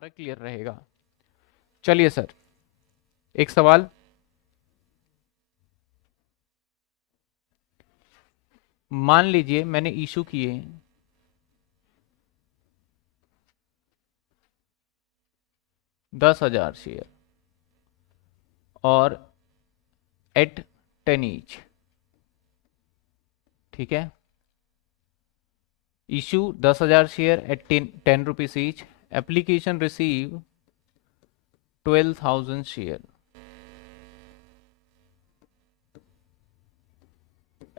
हमारा क्लियर रहेगा। चलिए सर, एक सवाल। मान लीजिए मैंने इशू किए 10,000 शेयर और एट 10 ईच, ठीक है। Issue 10,000 share at 10 rupees each. Application receive 12,000 share.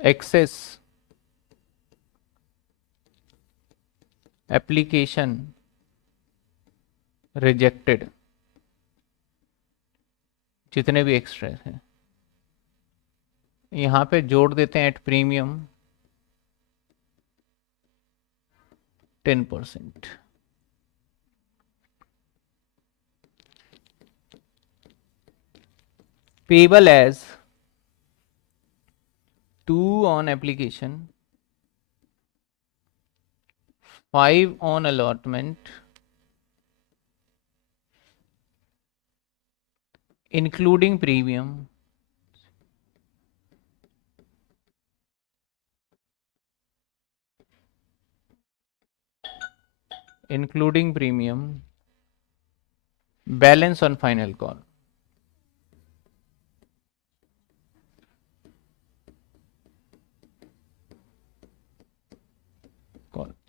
Excess application rejected, जितने भी एक्स्ट्रा हैं यहां पे जोड़ देते हैं at premium 10%। Payable as 2 on application, 5 on allotment, including premium, including premium, balance on final call.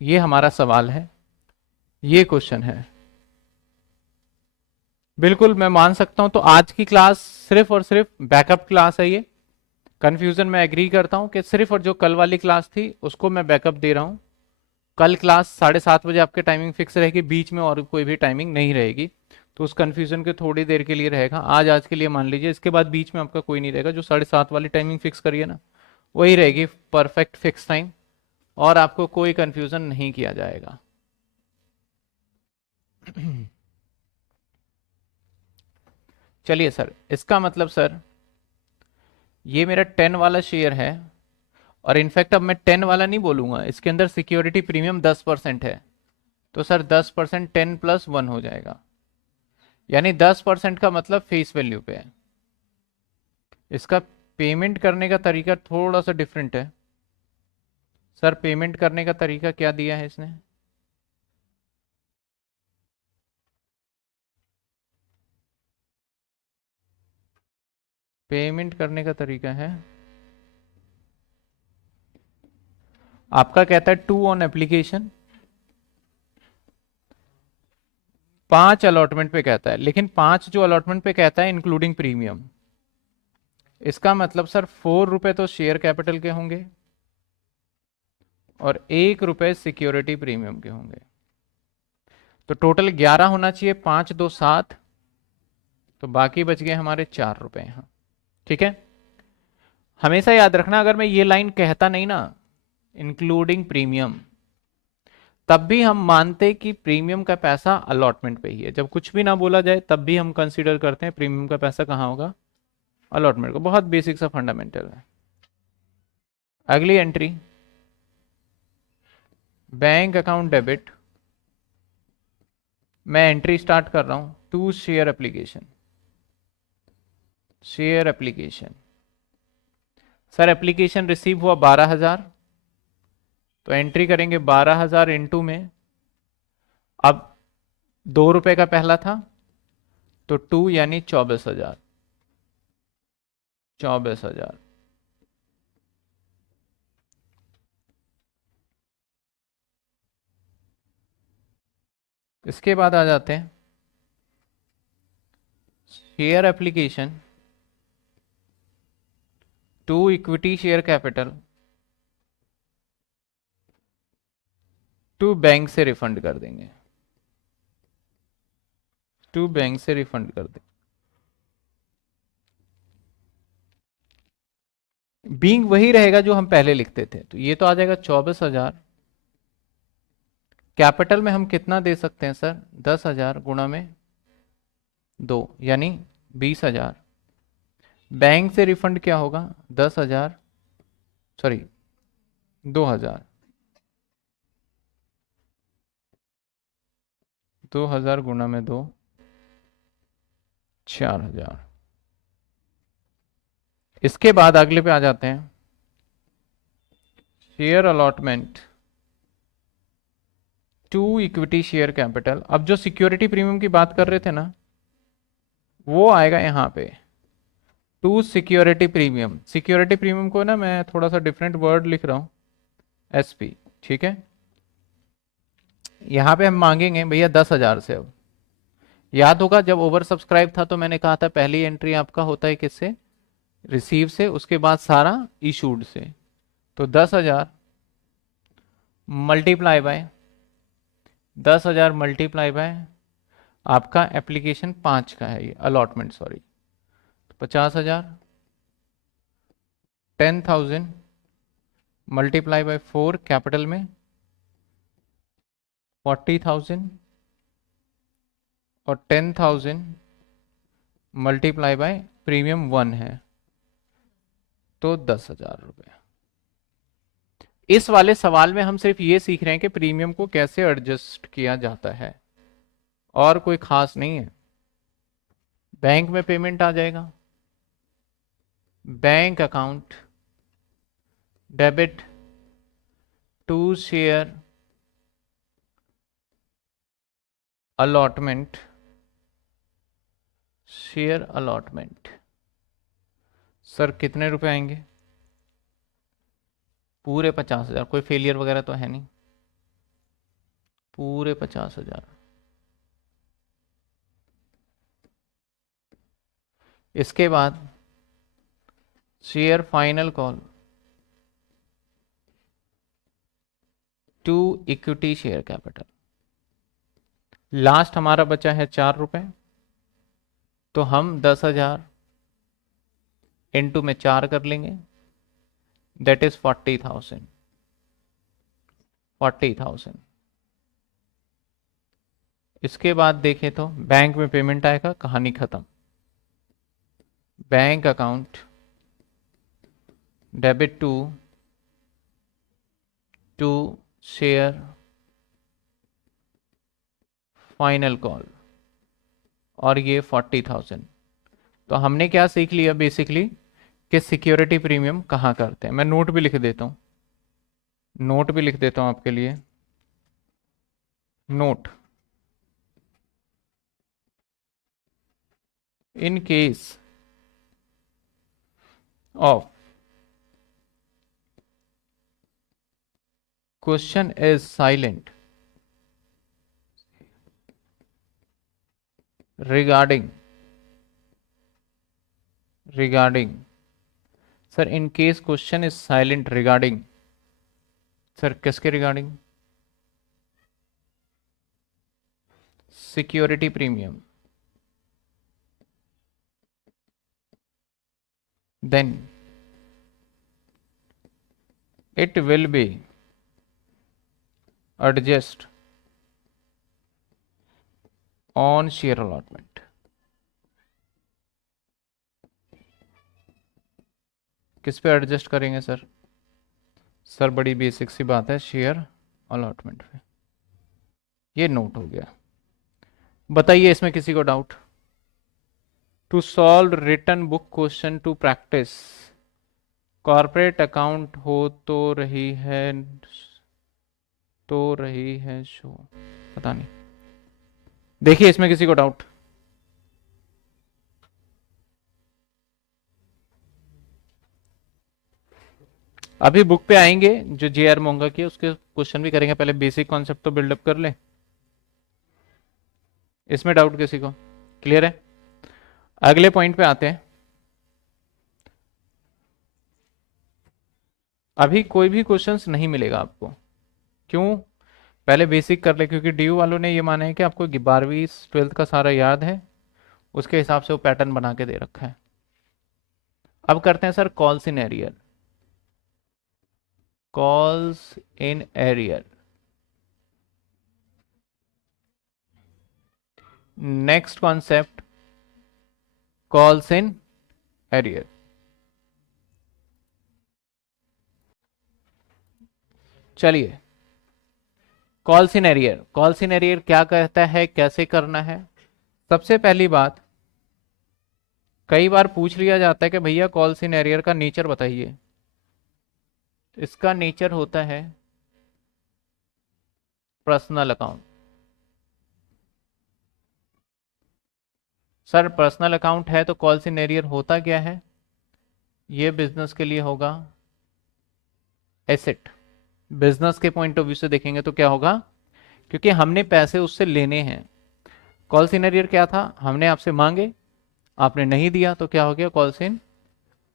ये हमारा सवाल है, ये क्वेश्चन है। बिल्कुल मैं मान सकता हूं। तो आज की क्लास सिर्फ और सिर्फ बैकअप क्लास है ये। कंफ्यूजन मैं एग्री करता हूं कि सिर्फ और जो कल वाली क्लास थी उसको मैं बैकअप दे रहा हूं। कल क्लास 7:30 बजे आपके टाइमिंग फिक्स रहेगी, बीच में और कोई भी टाइमिंग नहीं रहेगी। तो उस कंफ्यूजन के थोड़ी देर के लिए रहेगा। आज के लिए मान लीजिए, इसके बाद बीच में आपका कोई नहीं रहेगा। जो 7:30 वाली टाइमिंग फिक्स करिए ना, वही रहेगी परफेक्ट फिक्स टाइम, और आपको कोई कंफ्यूजन नहीं किया जाएगा। चलिए सर, इसका मतलब सर ये मेरा 10 वाला शेयर है, और इनफैक्ट अब मैं 10 वाला नहीं बोलूंगा, इसके अंदर सिक्योरिटी प्रीमियम 10% है। तो सर 10% 10+1 हो जाएगा, यानी 10% का मतलब फेस वैल्यू पे है। इसका पेमेंट करने का तरीका थोड़ा सा डिफरेंट है। सर पेमेंट करने का तरीका क्या दिया है इसने? पेमेंट करने का तरीका है, आपका कहता है 2 ऑन एप्लीकेशन, 5 अलॉटमेंट पे कहता है। लेकिन 5 जो अलॉटमेंट पे कहता है इंक्लूडिंग प्रीमियम, इसका मतलब सर 4 रुपए तो शेयर कैपिटल के होंगे और 1 रुपए सिक्योरिटी प्रीमियम के होंगे। तो टोटल 11 होना चाहिए, 5 2 7, तो बाकी बच गए हमारे 4 रुपए यहां। ठीक है, हमेशा याद रखना, अगर मैं ये लाइन कहता नहीं ना इंक्लूडिंग प्रीमियम, तब भी हम मानते कि प्रीमियम का पैसा अलॉटमेंट पे ही है। जब कुछ भी ना बोला जाए तब भी हम कंसीडर करते हैं प्रीमियम का पैसा कहाँ होगा, अलॉटमेंट को। बहुत बेसिक सा फंडामेंटल है। अगली एंट्री, बैंक अकाउंट डेबिट। मैं एंट्री स्टार्ट कर रहा हूं, to share application. Share application, sir application receive हुआ 12,000, तो एंट्री करेंगे 12,000 इंटू में, अब 2 रुपए का पहला था तो 2 यानी 24,000। 24,000, इसके बाद आ जाते हैं share application to equity share capital to bank से रिफंड कर देंगे, टू बैंक से रिफंड कर देंगे। बीइंग वही रहेगा जो हम पहले लिखते थे, तो ये तो आ जाएगा 24,000। कैपिटल में हम कितना दे सकते हैं सर, 10,000 गुणा में 2 यानी 20,000। बैंक से रिफंड क्या होगा, 10,000, सॉरी 2,000। 2000 गुना में 2, 4000। इसके बाद अगले पे आ जाते हैं, share allotment to equity share capital. अब जो सिक्योरिटी प्रीमियम की बात कर रहे थे ना, वो आएगा यहां पे, to security premium. Security premium को ना मैं थोड़ा सा डिफरेंट वर्ड लिख रहा हूं, एसपी, ठीक है। यहां पे हम मांगेंगे भैया 10,000 से। अब याद होगा जब ओवर सब्सक्राइब था तो मैंने कहा था पहली एंट्री आपका होता है किससे, रिसीव से, उसके बाद सारा इशूड से। तो 10,000 मल्टीप्लाई बाय 10,000 मल्टीप्लाई बाय आपका एप्लीकेशन 5 का है, ये allotment, sorry, 50,000, 10,000 multiply by 4 capital में 40,000 और 10,000 मल्टीप्लाई बाय प्रीमियम 1 है तो 10,000 रुपये। इस वाले सवाल में हम सिर्फ ये सीख रहे हैं कि प्रीमियम को कैसे एडजस्ट किया जाता है, और कोई खास नहीं है। बैंक में पेमेंट आ जाएगा, bank account, debit to share allotment, share allotment. Sir कितने रुपए आएंगे? पूरे 50,000। कोई फेलियर वगैरह तो है नहीं, पूरे 50,000। इसके बाद share final call to equity share capital. Last हमारा बचा है 4 रुपए, तो हम 10,000 इंटू में 4 कर लेंगे, दैट इज 40,000। 40,000। इसके बाद देखें तो बैंक में पेमेंट आएगा, कहानी खत्म। Bank account, debit to share final call, और ये 40,000। तो हमने क्या सीख लिया बेसिकली, कि सिक्योरिटी प्रीमियम कहाँ करते हैं। मैं नोट भी लिख देता हूँ, नोट भी लिख देता हूँ आपके लिए। Note, in case of question is silent regarding sir, in case question is silent regarding, sir किसके regarding? Security premium, then it will be adjust on share allotment. किस पे एडजस्ट करेंगे सर? सर बड़ी बेसिक सी बात है, share allotment पे। ये नोट हो गया। बताइए इसमें किसी को doubt? To solve return book question to practice, corporate account हो तो रही है शो, पता नहीं। देखिए इसमें किसी को डाउट? अभी बुक पे आएंगे जो जे.आर. मोंगा की, उसके क्वेश्चन भी करेंगे। पहले बेसिक कॉन्सेप्ट तो बिल्डअप कर ले। इसमें डाउट किसी को? क्लियर है? अगले पॉइंट पे आते हैं। अभी कोई भी क्वेश्चंस नहीं मिलेगा आपको। क्यों? पहले बेसिक कर ले, क्योंकि डीयू वालों ने ये माना है कि आपको 12वीं 12th का सारा याद है, उसके हिसाब से वो पैटर्न बना के दे रखा है। अब करते हैं sir calls in arrear. Calls in arrear, next concept calls in arrear. चलिए कॉल सिनेरियर क्या कहता है, कैसे करना है? सबसे पहली बात, कई बार पूछ लिया जाता है कि भैया कॉल सिनेरियर का नेचर बताइए। इसका नेचर होता है personal account. Sir personal account है तो कॉल सिनेरियर होता क्या है? ये बिजनेस के लिए होगा एसेट। बिजनेस के पॉइंट ऑफ व्यू से देखेंगे तो क्या होगा, क्योंकि हमने पैसे उससे लेने हैं। कॉल सिनेरियर क्या था, हमने आपसे मांगे, आपने नहीं दिया, तो क्या हो गया कॉल सिन।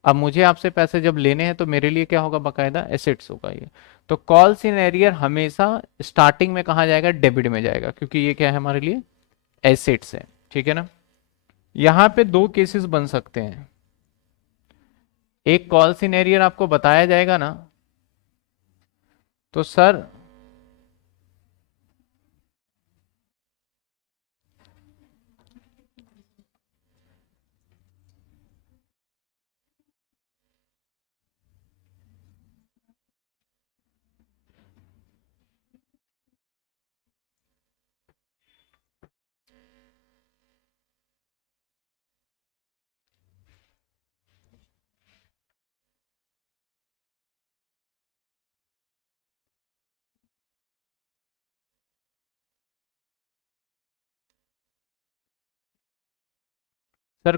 अब मुझे आपसे पैसे जब लेने हैं तो मेरे लिए क्या होगा, बाकायदा एसेट्स होगा ये। तो कॉल सिनेरियर हमेशा स्टार्टिंग में कहा जाएगा, डेबिट में जाएगा, क्योंकि ये क्या है हमारे लिए, एसेट्स है। ठीक है ना। यहां पे दो केसेस बन सकते हैं। एक कॉल सिनेरियर आपको बताया जाएगा ना, तो सर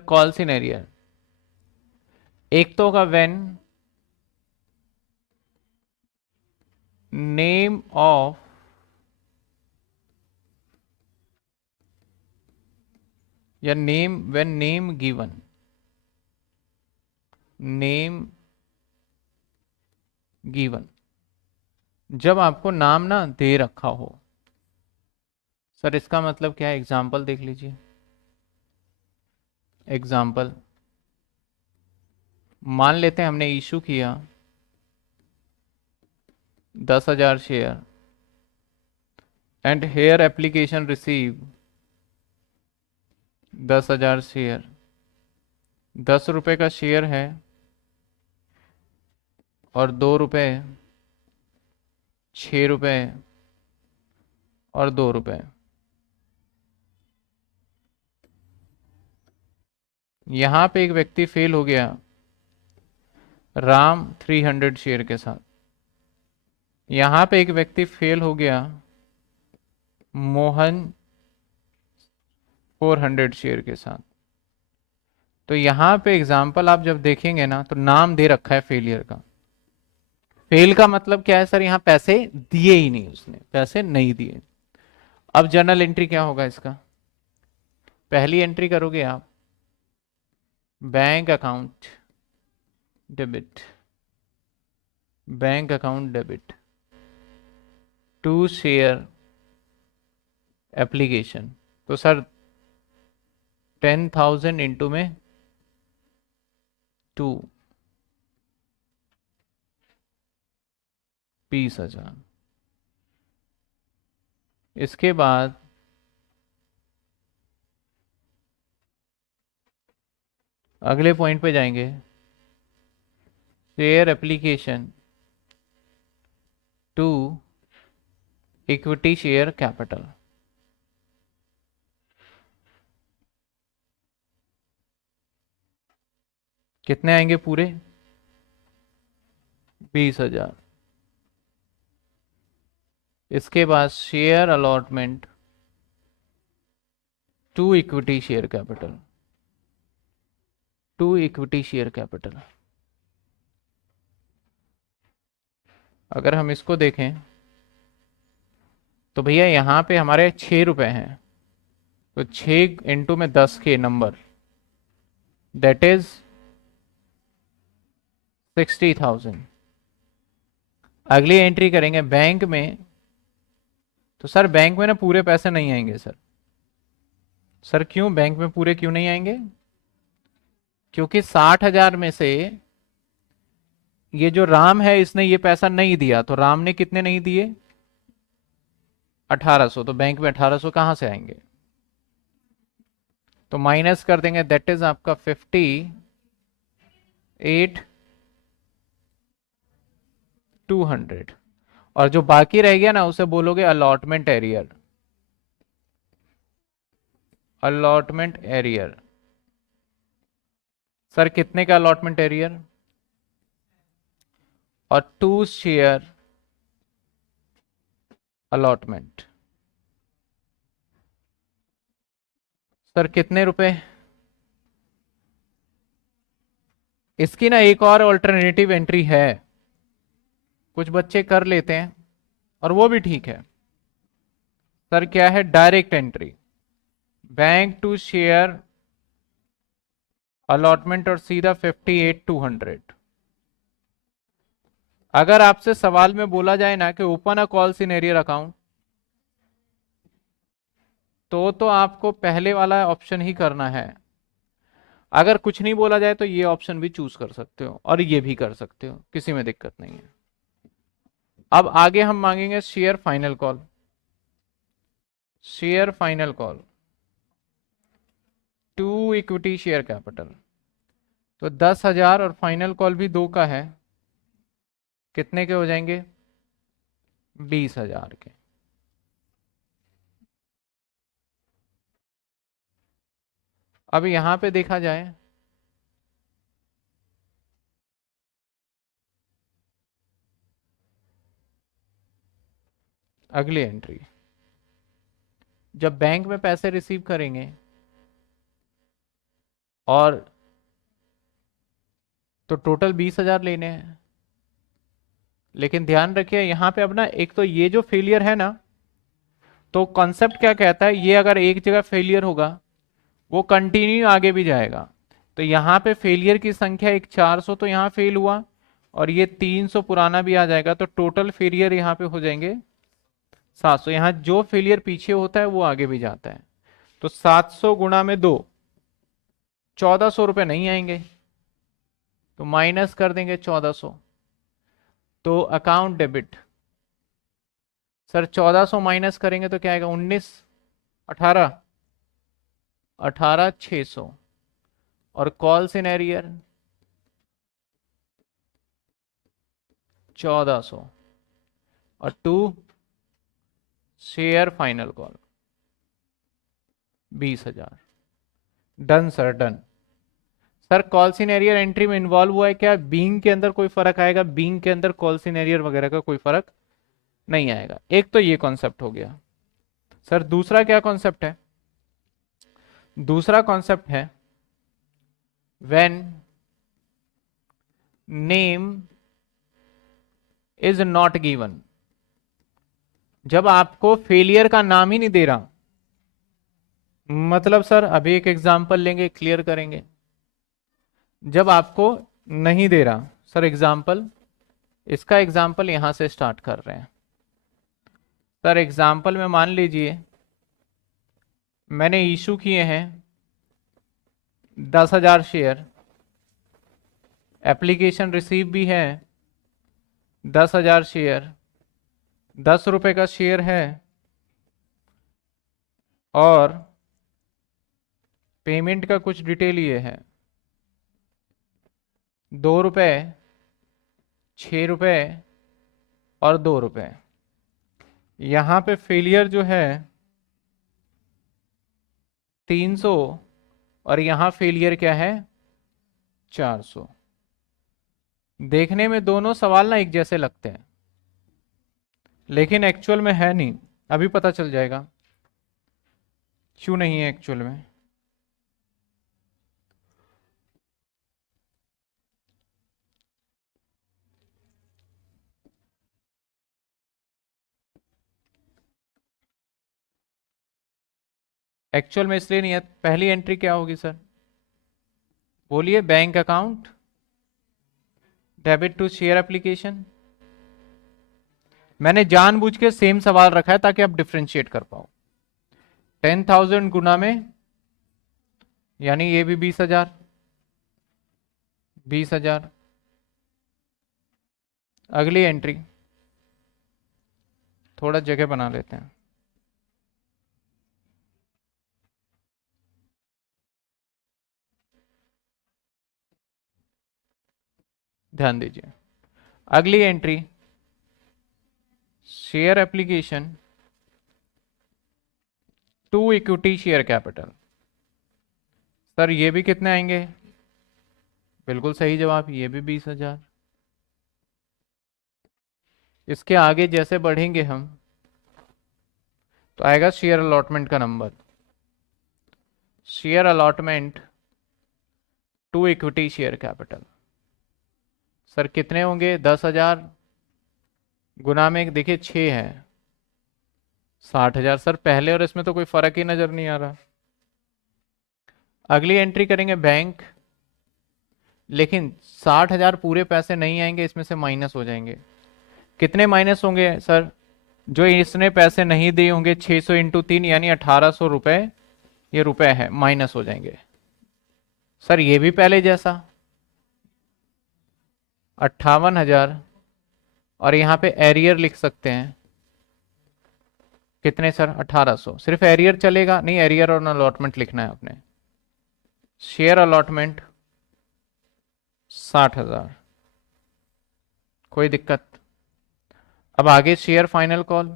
कॉल सिनेरियर एक तो होगा व्हेन नेम ऑफ या name, when name given, name given, जब आपको नाम ना दे रखा हो। सर इसका मतलब क्या है, एग्जाम्पल देख लीजिए। एग्जाम्पल मान लेते हैं हमने इशू किया 10,000 share and here application receive 10,000 share. 10 रुपए का शेयर है और 2 रुपए, 6 रुपए और 2 रुपए। यहां पे एक व्यक्ति फेल हो गया राम 300 शेयर के साथ। यहां पे एक व्यक्ति फेल हो गया मोहन 400 शेयर के साथ। तो यहां पे एग्जाम्पल आप जब देखेंगे ना, तो नाम दे रखा है फेलियर का। फेल का मतलब क्या है सर, यहां पैसे दिए ही नहीं, उसने पैसे नहीं दिए। अब जर्नल एंट्री क्या होगा इसका, पहली एंट्री करोगे आप bank account debit, bank account debit to share application. तो सर 10,000 इंटू में 2, 20,000। इसके बाद अगले पॉइंट पे जाएंगे, share application to equity share capital. कितने आएंगे पूरे, 20,000। इसके बाद share allotment to equity share capital, to equity share capital. अगर हम इसको देखें तो भैया यहां पे हमारे 6 रुपए हैं, तो 6 इंटू में 10 के नंबर, दैट इज 60,000। अगली एंट्री करेंगे बैंक में, तो सर बैंक में ना पूरे पैसे नहीं आएंगे सर। सर क्यों बैंक में पूरे क्यों नहीं आएंगे, क्योंकि 60,000 में से ये जो राम है इसने ये पैसा नहीं दिया, तो राम ने कितने नहीं दिए, 1800। तो बैंक में 1800 कहां से आएंगे, तो माइनस कर देंगे, दैट इज आपका 58,200। और जो बाकी रह गया ना उसे बोलोगे allotment arrear. Allotment arrear sir कितने का अलॉटमेंट एरियर? और 2 शेयर अलॉटमेंट सर कितने रुपए? इसकी ना एक और अल्टरनेटिव एंट्री है, कुछ बच्चे कर लेते हैं और वो भी ठीक है सर। क्या है? Direct entry, bank to share allotment और सीधा 58,200। अगर आपसे सवाल में बोला जाए ना कि open a calls in arrear account, तो आपको पहले वाला ऑप्शन ही करना है। अगर कुछ नहीं बोला जाए तो ये ऑप्शन भी चूज कर सकते हो और ये भी कर सकते हो, किसी में दिक्कत नहीं है। अब आगे हम मांगेंगे share final call. Share final call to equity share capital, तो 10,000 और फाइनल कॉल भी 2 का है, कितने के हो जाएंगे? 20,000 के। अब यहां पे देखा जाए अगली एंट्री, जब बैंक में पैसे रिसीव करेंगे और तो टोटल 20,000 लेने हैं, लेकिन ध्यान रखिए यहां पे अब ना एक तो ये जो फेलियर है ना, तो कॉन्सेप्ट क्या कहता है, ये अगर एक जगह फेलियर होगा वो कंटिन्यू आगे भी जाएगा। तो यहाँ पे फेलियर की संख्या एक 400 तो यहाँ फेल हुआ, और ये 300 पुराना भी आ जाएगा, तो टोटल फेलियर यहाँ पे हो जाएंगे 700। यहाँ जो फेलियर पीछे होता है वो आगे भी जाता है। तो 700 गुणा में 2, 1400 रुपये नहीं आएंगे, तो माइनस कर देंगे 1400, तो अकाउंट डेबिट। सर 1400 माइनस करेंगे तो क्या आएगा? 19, 18, 18,600। और कॉल्स इन एरियर 1400 और 2 share final call 20,000। Done sir, done. Sir calls in arrear entry में इन्वॉल्व हुआ है क्या? बीइंग के अंदर कोई फर्क आएगा? बीइंग के अंदर कॉल्स इन एरियर वगैरह का कोई फर्क नहीं आएगा। एक तो ये कॉन्सेप्ट हो गया। सर दूसरा क्या कॉन्सेप्ट है? दूसरा कॉन्सेप्ट है when name is not given. जब आपको फेलियर का नाम ही नहीं दे रहा, मतलब सर अभी एक एग्जांपल लेंगे, क्लियर करेंगे। जब आपको नहीं दे रहा सर एग्जांपल, इसका एग्जांपल यहां से स्टार्ट कर रहे हैं। सर एग्जांपल में मान लीजिए मैंने इशू किए हैं 10,000 शेयर, एप्लीकेशन रिसीव भी है 10,000 शेयर, 10 रुपए का शेयर है, और पेमेंट का कुछ डिटेल ये है, 2 रुपए, 6 रुपए और 2 रुपए। यहां पे फेलियर जो है 300, और यहां फेलियर क्या है? 400। देखने में दोनों सवाल ना एक जैसे लगते हैं, लेकिन एक्चुअल में है नहीं। अभी पता चल जाएगा क्यों नहीं है एक्चुअल में। एक्चुअल में इसलिए नहीं है। पहली एंट्री क्या होगी सर? बोलिए। Bank account debit to share application. मैंने जानबूझ के सेम सवाल रखा है ताकि आप डिफ्रेंशिएट कर पाओ। 10,000 गुना में, यानी ये भी 20,000, 20,000। अगली एंट्री, थोड़ा जगह बना लेते हैं। ध्यान दीजिए, अगली entry share application to equity share capital. Sir ये भी कितने आएंगे? बिल्कुल सही जवाब, ये भी 20,000। इसके आगे जैसे बढ़ेंगे हम तो आएगा शेयर अलॉटमेंट का number. Share allotment to equity share capital. Sir कितने होंगे? 10,000 गुना में देखिए 6 है, 60,000। सर पहले और इसमें तो कोई फर्क ही नजर नहीं आ रहा। अगली एंट्री करेंगे बैंक, लेकिन 60,000 पूरे पैसे नहीं आएंगे, इसमें से माइनस हो जाएंगे। कितने माइनस होंगे सर? जो इसने पैसे नहीं दिए होंगे 600 इंटू 3 यानी 1800 रुपए, ये रुपए है, माइनस हो जाएंगे। सर ये भी पहले जैसा 58,000, और यहां पे एरियर लिख सकते हैं कितने सर? 1800। सिर्फ एरियर चलेगा? नहीं, एरियर और अलॉटमेंट लिखना है आपने। शेयर अलॉटमेंट 60,000, कोई दिक्कत? अब आगे share final call,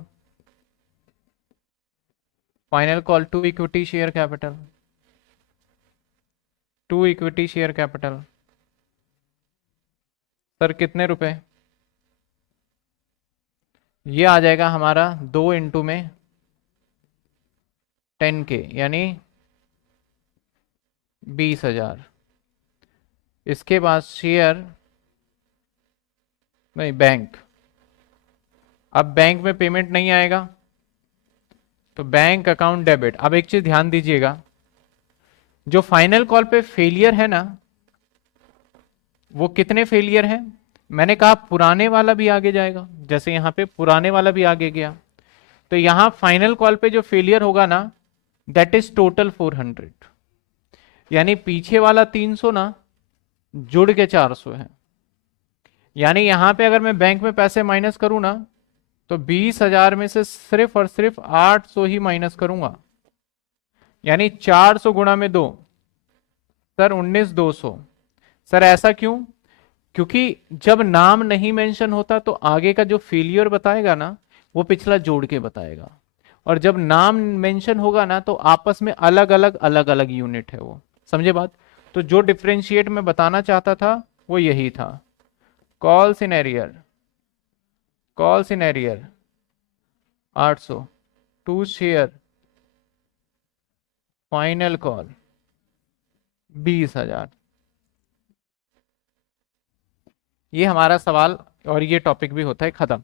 final call to equity share capital, to equity share capital. Sir कितने रुपए? ये आ जाएगा हमारा 2 इंटू में 10K यानी 20,000। इसके बाद शेयर नहीं, बैंक। अब बैंक में पेमेंट नहीं आएगा तो बैंक अकाउंट डेबिट। अब एक चीज ध्यान दीजिएगा, जो फाइनल कॉल पे फेलियर है ना, वो कितने फेलियर हैं? मैंने कहा पुराने वाला भी आगे जाएगा, जैसे यहां पे पुराने वाला भी आगे गया, तो यहां फाइनल कॉल पे जो फेलियर होगा ना, दैट इज टोटल 400, यानी पीछे वाला 300 ना जुड़ के 400 है। यानी यहां पे अगर मैं बैंक में पैसे माइनस करूं ना, तो 20,000 में से सिर्फ और सिर्फ 800 ही माइनस करूंगा, यानी 400 गुणा में 2, सर 19,200। सर ऐसा क्यों? क्योंकि जब नाम नहीं मेंशन होता तो आगे का जो फेलियर बताएगा ना, वो पिछला जोड़ के बताएगा, और जब नाम मेंशन होगा ना तो आपस में अलग अलग यूनिट है वो। समझे बात? तो जो डिफरेंशिएट में बताना चाहता था वो यही था। Calls in arrear, calls in arrear 800 to share final call 20,000। ये हमारा सवाल और ये टॉपिक भी होता है खत्म।